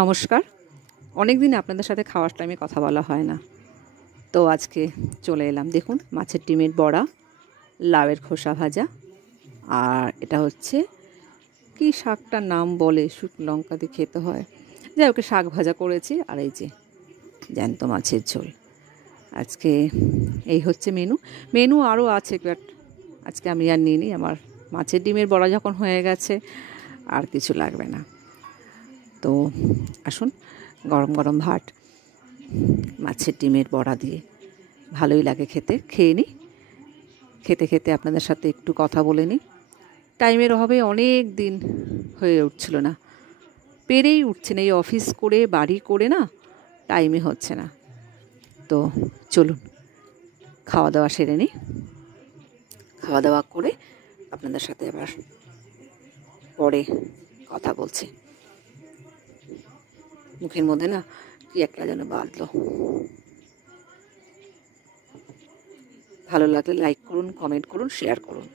নমস্কার। অনেক দিন আপনাদের সাথে খাওয়ার টাইমে কথা বলা হয় না, তো আজকে চলে এলাম। দেখুন, মাছের ডিমের বড়া, লাউয়ের খোসা ভাজা, আর এটা হচ্ছে কি শাকটার নাম বলে, শুকনো লঙ্কা দিয়ে খেতে হয়, যাই ওকে শাক ভাজা করেছি। আর এই যে জ্যান্ত মাছের ঝোল। আজকে এই হচ্ছে মেনু। মেনু আরও আছে, বাট আজকে আমি আর নিইনি। আমার মাছের ডিমের বড়া যখন হয়ে গেছে আর কিছু লাগবে না। তো আসুন, গরম গরম ভাত মাছের ডিমের বড়া দিয়ে ভালোই লাগে খেতে। খেয়ে নিই। খেতে খেতে আপনাদের সাথে একটু কথা বলে নিই। টাইমের অভাবে অনেক দিন হয়ে উঠছিল না, পেরেই উঠছে না। এই অফিস করে বাড়ি করে না টাইমই হচ্ছে না। তো চলুন খাওয়া দাওয়া সেরে নিই। খাওয়া দাওয়া করে আপনাদের সাথে আবার পরে কথা বলছি। মুখের মধ্যে না কি একটা যেন বাঁধলো। ভালো লাগলে লাইক করুন, কমেন্ট করুন, শেয়ার করুন।